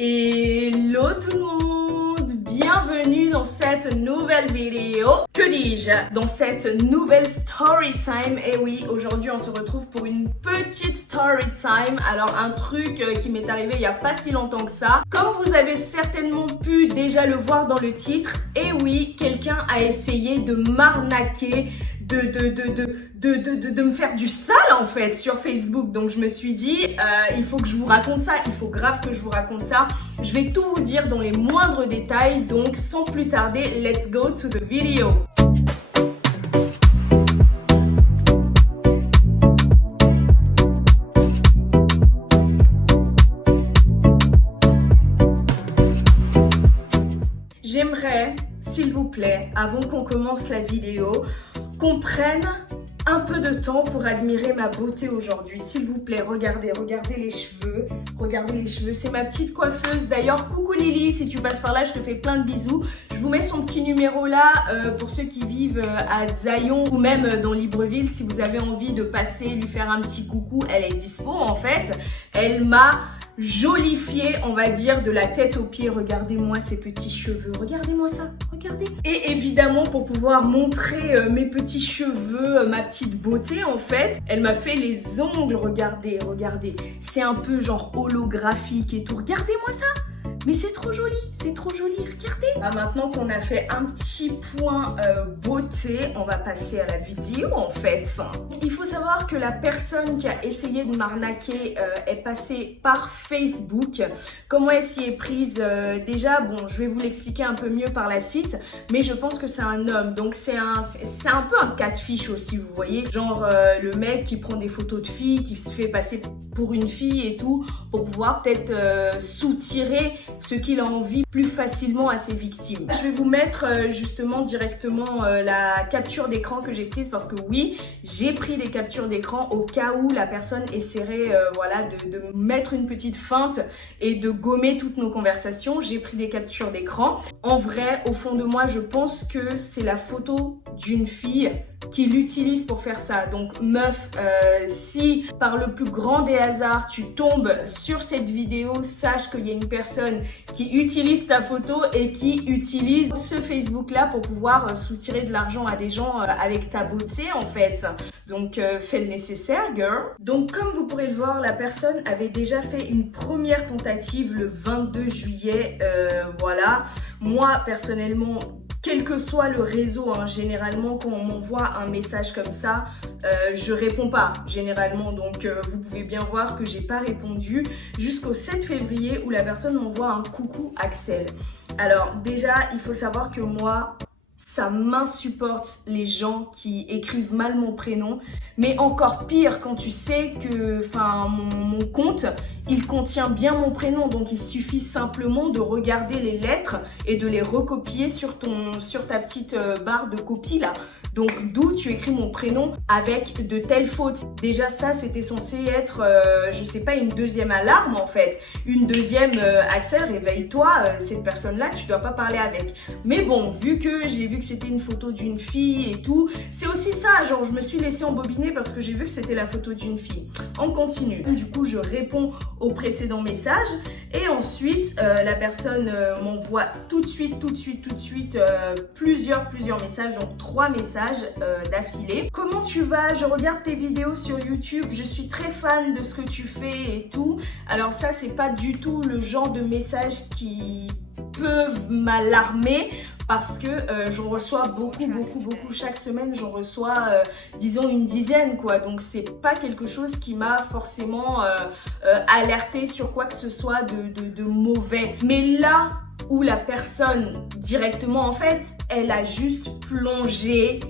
Hello tout le monde, bienvenue dans cette nouvelle vidéo, que dis-je, dans cette nouvelle story time. Et oui, aujourd'hui on se retrouve pour une petite story time. Alors un truc qui m'est arrivé il n'y a pas si longtemps que ça. Comme vous avez certainement pu déjà le voir dans le titre, et oui, quelqu'un a essayé de m'arnaquer, de me faire du sale en fait sur Facebook. Donc je me suis dit il faut que je vous raconte ça, il faut grave que je vous raconte ça. Je vais tout vous dire dans les moindres détails, donc sans plus tarder, let's go to the video. J'aimerais, s'il vous plaît, avant qu'on commence la vidéo, qu'on prenne un peu de temps pour admirer ma beauté aujourd'hui. S'il vous plaît, regardez les cheveux. Regardez les cheveux. C'est ma petite coiffeuse. D'ailleurs, coucou Lily, si tu passes par là, je te fais plein de bisous. Je vous mets son petit numéro là pour ceux qui vivent à Zayon ou même dans Libreville. Si vous avez envie de passer, lui faire un petit coucou, elle est dispo en fait. Elle m'a jolifiée, on va dire, de la tête aux pieds. Regardez-moi ces petits cheveux, regardez-moi ça, regardez. Et évidemment, pour pouvoir montrer mes petits cheveux, ma petite beauté en fait, elle m'a fait les ongles, regardez, regardez. C'est un peu genre holographique et tout, regardez-moi ça. Mais c'est trop joli, regardez. Maintenant qu'on a fait un petit point beauté, on va passer à la vidéo en fait. Il faut savoir que la personne qui a essayé de m'arnaquer est passée par Facebook. Comment elle s'y est prise déjà, bon, je vais vous l'expliquer un peu mieux par la suite, mais je pense que c'est un homme, donc c'est un peu un catfish aussi, vous voyez. Genre le mec qui prend des photos de filles, qui se fait passer pour une fille et tout, pour pouvoir peut-être soutirer ce qu'il a envie plus facilement à ses victimes. Je vais vous mettre justement directement la capture d'écran que j'ai prise parce que oui, j'ai pris des captures d'écran au cas où la personne essaierait voilà, de mettre une petite feinte et de gommer toutes nos conversations. J'ai pris des captures d'écran. En vrai, au fond de moi, je pense que c'est la photo d'une fille qui l'utilise pour faire ça. Donc meuf, si par le plus grand des hasards tu tombes sur cette vidéo, sache qu'il y a une personne qui utilise ta photo et qui utilise ce Facebook là pour pouvoir soutirer de l'argent à des gens avec ta beauté en fait. Donc fais le nécessaire girl. Donc comme vous pourrez le voir, la personne avait déjà fait une première tentative le 22 juillet. Voilà, moi personnellement, quel que soit le réseau, hein, généralement quand on m'envoie un message comme ça, je réponds pas généralement. Donc vous pouvez bien voir que j'ai pas répondu jusqu'au 7 février où la personne m'envoie un coucou Axel. Alors déjà, il faut savoir que moi, ça m'insupporte les gens qui écrivent mal mon prénom, mais encore pire quand tu sais que mon compte, il contient bien mon prénom, donc il suffit simplement de regarder les lettres et de les recopier sur ta petite barre de copie là. Donc d'où tu écris mon prénom avec de telles fautes. Déjà ça, c'était censé être, je sais pas, une deuxième alarme en fait. Une deuxième, Axel, réveille-toi, cette personne-là, tu dois pas parler avec. Mais bon, vu que j'ai vu que c'était une photo d'une fille et tout, c'est aussi ça, genre je me suis laissée embobiner parce que j'ai vu que c'était la photo d'une fille. On continue. Du coup, je réponds au précédent message et ensuite, la personne m'envoie tout de suite plusieurs messages, donc 3 messages d'affilée. Comment tu vas? Je regarde tes vidéos sur YouTube, je suis très fan de ce que tu fais et tout. Alors ça, c'est pas du tout le genre de messages qui peuvent m'alarmer parce que j'en reçois beaucoup chaque semaine. J'en reçois disons une dizaine quoi, donc c'est pas quelque chose qui m'a forcément alerté sur quoi que ce soit de mauvais. Mais là où la personne directement en fait, elle a juste plongé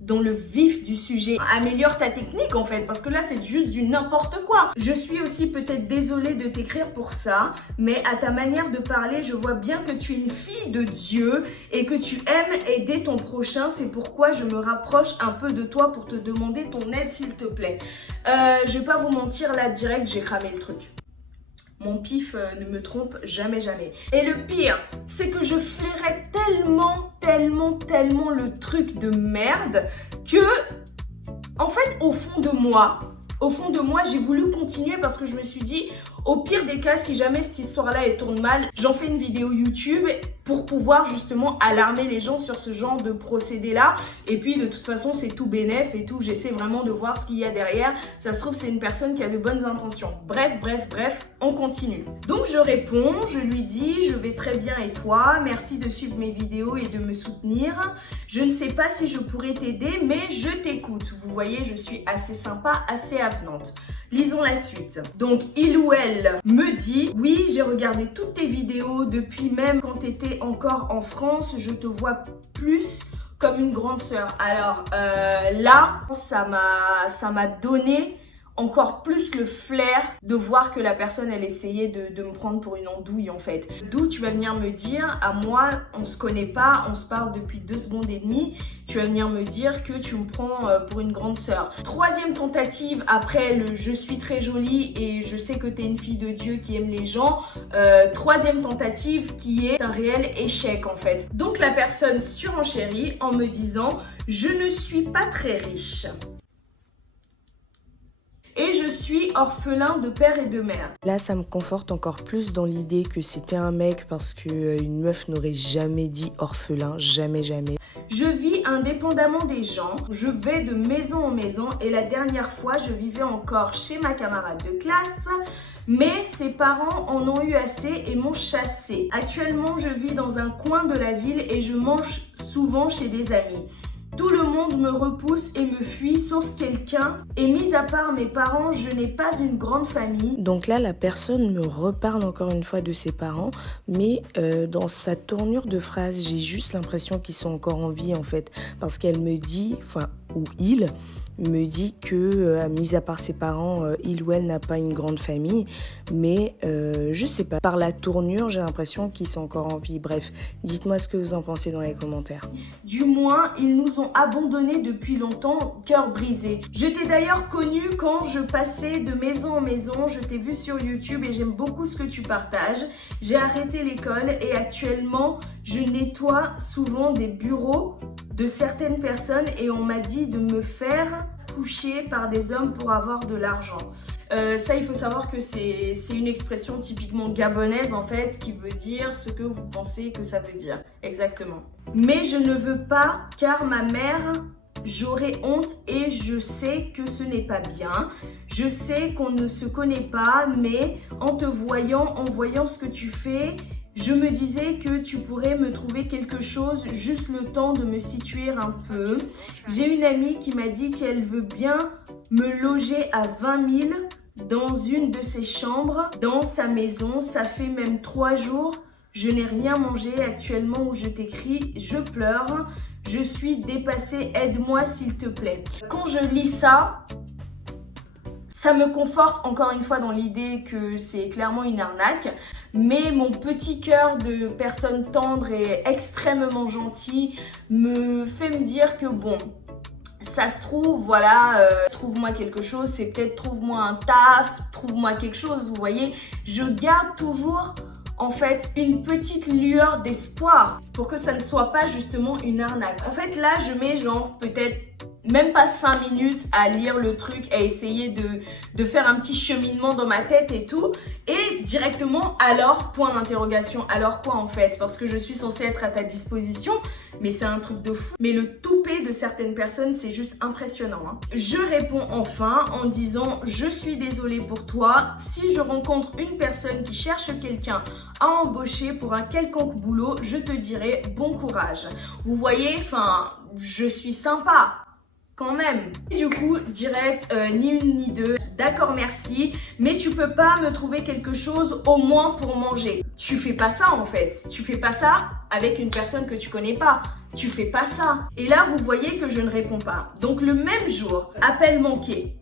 dans le vif du sujet. Améliore ta technique en fait, parce que là c'est juste du n'importe quoi. Je suis aussi peut-être désolée de t'écrire pour ça, mais à ta manière de parler, je vois bien que tu es une fille de Dieu et que tu aimes aider ton prochain. C'est pourquoi je me rapproche un peu de toi pour te demander ton aide s'il te plaît. Je vais pas vous mentir, là direct j'ai cramé le truc. Mon pif ne me trompe jamais. Et le pire, c'est que je flairais tellement le truc de merde que, en fait, au fond de moi, j'ai voulu continuer parce que je me suis dit, Au pire des cas, si jamais cette histoire-là elle tourne mal, j'en fais une vidéo YouTube pour pouvoir justement alarmer les gens sur ce genre de procédé-là. Et puis de toute façon, c'est tout bénef et tout. J'essaie vraiment de voir ce qu'il y a derrière. Ça se trouve, c'est une personne qui a de bonnes intentions. Bref, on continue. Donc je réponds, je lui dis, je vais très bien et toi? Merci de suivre mes vidéos et de me soutenir. Je ne sais pas si je pourrais t'aider, mais je t'écoute. Vous voyez, je suis assez sympa, assez avenante. Lisons la suite. Donc, il ou elle me dit « Oui, j'ai regardé toutes tes vidéos depuis même quand tu étais encore en France. Je te vois plus comme une grande sœur. » Alors là, ça m'a donné encore plus le flair de voir que la personne, elle essayait de me prendre pour une andouille en fait. D'où tu vas venir me dire, à moi, on se connaît pas, on se parle depuis 2 secondes et demie, tu vas venir me dire que tu me prends pour une grande sœur. Troisième tentative, après le « je suis très jolie et je sais que tu es une fille de Dieu qui aime les gens », troisième tentative qui est un réel échec en fait. Donc la personne surenchérit en me disant « je ne suis pas très riche ». Et je suis orphelin de père et de mère. Là, ça me conforte encore plus dans l'idée que c'était un mec parce qu'une meuf n'aurait jamais dit orphelin, jamais. Je vis indépendamment des gens, je vais de maison en maison et la dernière fois, je vivais encore chez ma camarade de classe. Mais ses parents en ont eu assez et m'ont chassée. Actuellement, je vis dans un coin de la ville et je mange souvent chez des amis. Tout le monde me repousse et me fuit, sauf quelqu'un. Et mis à part mes parents, je n'ai pas une grande famille. Donc là, la personne me reparle encore une fois de ses parents, mais dans sa tournure de phrase, j'ai juste l'impression qu'ils sont encore en vie en fait. Parce qu'elle me dit, ou il me dit que, mis à part ses parents, il ou elle n'a pas une grande famille. Mais je sais pas, par la tournure, j'ai l'impression qu'ils sont encore en vie. Bref, dites-moi ce que vous en pensez dans les commentaires. Du moins, ils nous ont abandonnés depuis longtemps, cœur brisé. Je t'ai d'ailleurs connu quand je passais de maison en maison. Je t'ai vu sur YouTube et j'aime beaucoup ce que tu partages. J'ai arrêté l'école et actuellement, je nettoie souvent des bureaux de certaines personnes et on m'a dit de me faire toucher par des hommes pour avoir de l'argent. Ça, il faut savoir que c'est une expression typiquement gabonaise en fait qui veut dire ce que vous pensez que ça veut dire. Exactement. Mais je ne veux pas car ma mère, j'aurais honte et je sais que ce n'est pas bien. Je sais qu'on ne se connaît pas, mais en te voyant, en voyant ce que tu fais, je me disais que tu pourrais me trouver quelque chose, juste le temps de me situer un peu. J'ai une amie qui m'a dit qu'elle veut bien me loger à 20 000 dans une de ses chambres, dans sa maison. Ça fait même 3 jours. Je n'ai rien mangé actuellement où je t'écris. Je pleure. Je suis dépassée. Aide-moi s'il te plaît. Quand je lis ça, ça me conforte encore une fois dans l'idée que c'est clairement une arnaque. Mais mon petit cœur de personne tendre et extrêmement gentille me fait me dire que bon, ça se trouve, voilà, trouve-moi quelque chose, c'est peut-être trouve-moi un taf, trouve-moi quelque chose, vous voyez. Je garde toujours en fait une petite lueur d'espoir pour que ça ne soit pas justement une arnaque. En fait là, je mets genre peut-être même pas 5 minutes à lire le truc, à essayer de faire un petit cheminement dans ma tête et tout. Et directement, alors, point d'interrogation, alors quoi en fait? Parce que je suis censée être à ta disposition, mais c'est un truc de fou. Mais le toupet de certaines personnes, c'est juste impressionnant. Hein. Je réponds enfin en disant « Je suis désolée pour toi. Si je rencontre une personne qui cherche quelqu'un à embaucher pour un quelconque boulot, je te dirai bon courage. » Vous voyez, enfin, je suis sympa. Quand même. Et du coup, direct, ni une ni deux, d'accord merci, mais tu peux pas me trouver quelque chose au moins pour manger. Tu fais pas ça en fait, tu fais pas ça avec une personne que tu connais pas. Tu fais pas ça. Et là, vous voyez que je ne réponds pas. Donc le même jour, appel manqué,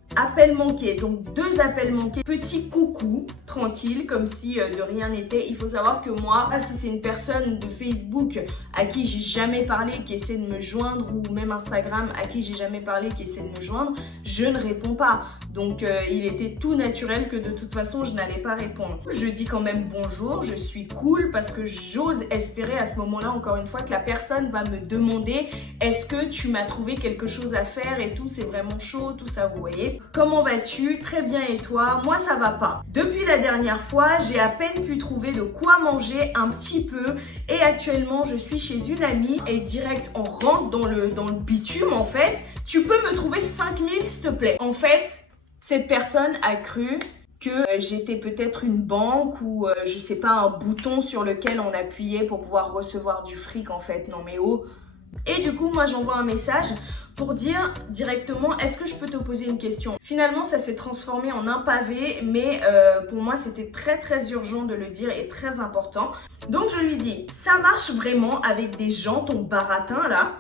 donc 2 appels manqués, petit coucou, tranquille, comme si de rien n'était. Il faut savoir que moi, si c'est une personne de Facebook à qui j'ai jamais parlé, qui essaie de me joindre, ou même Instagram à qui j'ai jamais parlé, qui essaie de me joindre, je ne réponds pas. Donc il était tout naturel que de toute façon, je n'allais pas répondre. Je dis quand même bonjour, je suis cool, parce que j'ose espérer à ce moment-là, encore une fois, que la personne va me demander est-ce que tu m'as trouvé quelque chose à faire et tout, c'est vraiment chaud, tout ça, vous voyez. Hey, comment vas-tu? Très bien et toi? Moi ça va pas. Depuis la dernière fois, j'ai à peine pu trouver de quoi manger un petit peu et actuellement je suis chez une amie et direct on rentre dans le bitume en fait. Tu peux me trouver 5000 s'il te plaît? En fait, cette personne a cru que j'étais peut-être une banque ou je sais pas, un bouton sur lequel on appuyait pour pouvoir recevoir du fric en fait. Non mais oh. Et du coup, moi j'envoie un message pour dire directement, est-ce que je peux te poser une question? Finalement, ça s'est transformé en un pavé, mais pour moi, c'était très très urgent de le dire et très important. Donc je lui dis, ça marche vraiment avec des gens, ton baratin là?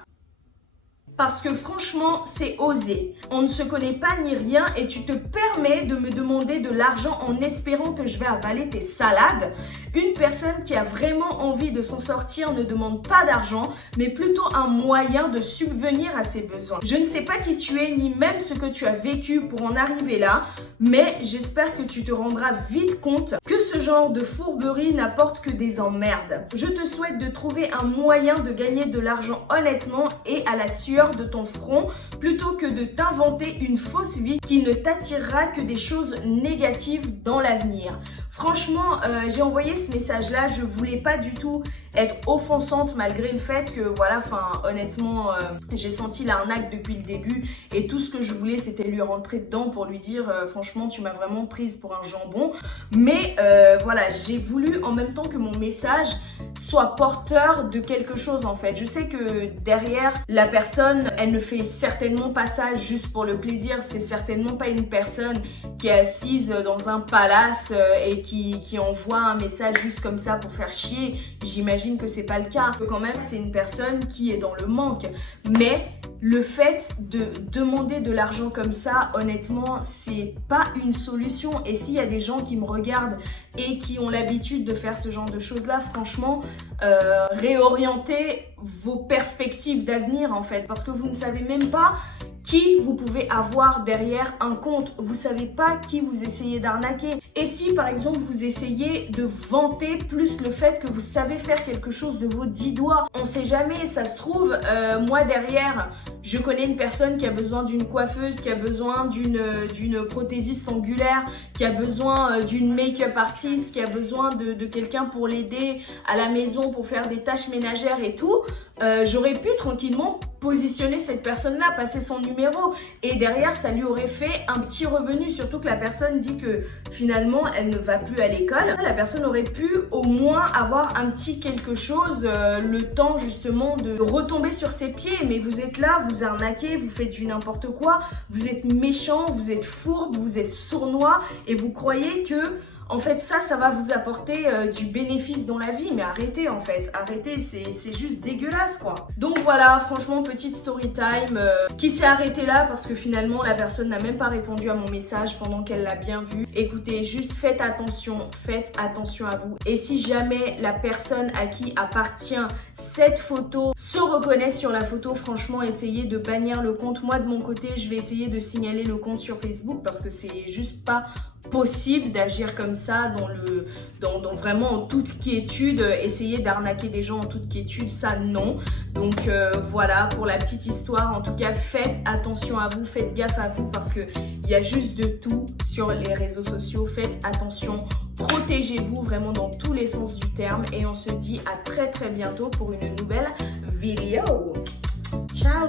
Parce que franchement, c'est osé. On ne se connaît pas ni rien et tu te permets de me demander de l'argent en espérant que je vais avaler tes salades. Une personne qui a vraiment envie de s'en sortir ne demande pas d'argent, mais plutôt un moyen de subvenir à ses besoins. Je ne sais pas qui tu es, ni même ce que tu as vécu pour en arriver là, mais j'espère que tu te rendras vite compte que ce genre de fourberie n'apporte que des emmerdes. Je te souhaite de trouver un moyen de gagner de l'argent honnêtement et à la sueur de ton front plutôt que de t'inventer une fausse vie qui ne t'attirera que des choses négatives dans l'avenir. Franchement, j'ai envoyé ce message-là, je voulais pas du tout être offensante malgré le fait que voilà, enfin honnêtement, j'ai senti l'arnaque depuis le début et tout ce que je voulais c'était lui rentrer dedans pour lui dire franchement tu m'as vraiment prise pour un jambon. Mais voilà, j'ai voulu en même temps que mon message soit porteur de quelque chose en fait. Je sais que derrière la personne, elle ne fait certainement pas ça juste pour le plaisir. C'est certainement pas une personne qui est assise dans un palace et qui envoie un message juste comme ça pour faire chier. J'imagine que c'est pas le cas. Quand même, c'est une personne qui est dans le manque. Mais le fait de demander de l'argent comme ça, honnêtement, c'est pas une solution. Et s'il y a des gens qui me regardent et qui ont l'habitude de faire ce genre de choses-là, franchement, réorientez vos perspectives d'avenir en fait. Parce que vous ne savez même pas qui vous pouvez avoir derrière un compte. Vous savez pas qui vous essayez d'arnaquer. Et si par exemple vous essayez de vanter plus le fait que vous savez faire quelque chose de vos 10 doigts, on sait jamais, ça se trouve, moi derrière, je connais une personne qui a besoin d'une coiffeuse, qui a besoin d'une prothésiste angulaire, qui a besoin d'une make-up artiste, qui a besoin de quelqu'un pour l'aider à la maison pour faire des tâches ménagères et tout. J'aurais pu tranquillement positionner cette personne-là, passer son numéro et derrière ça lui aurait fait un petit revenu, surtout que la personne dit que finalement elle ne va plus à l'école. La personne aurait pu au moins avoir un petit quelque chose, le temps justement de retomber sur ses pieds. Mais vous êtes là, vous arnaquez, vous faites du n'importe quoi, vous êtes méchant, vous êtes fourbe, vous êtes sournois et vous croyez que en fait, ça va vous apporter du bénéfice dans la vie. Mais arrêtez en fait, arrêtez, c'est juste dégueulasse quoi. Donc voilà, franchement, petite story time qui s'est arrêtée là parce que finalement, la personne n'a même pas répondu à mon message pendant qu'elle l'a bien vu. Écoutez, juste faites attention à vous. Et si jamais la personne à qui appartient cette photo se reconnaît sur la photo, franchement, essayez de bannir le compte. Moi, de mon côté, je vais essayer de signaler le compte sur Facebook parce que c'est juste pas possible d'agir comme ça dans vraiment en toute quiétude, essayer d'arnaquer des gens en toute quiétude, ça non. Donc voilà pour la petite histoire. En tout cas, faites attention à vous, faites gaffe à vous parce qu'il y a juste de tout sur les réseaux sociaux. Faites attention, protégez-vous vraiment dans tous les sens du terme et on se dit à très très bientôt pour une nouvelle vidéo. Ciao!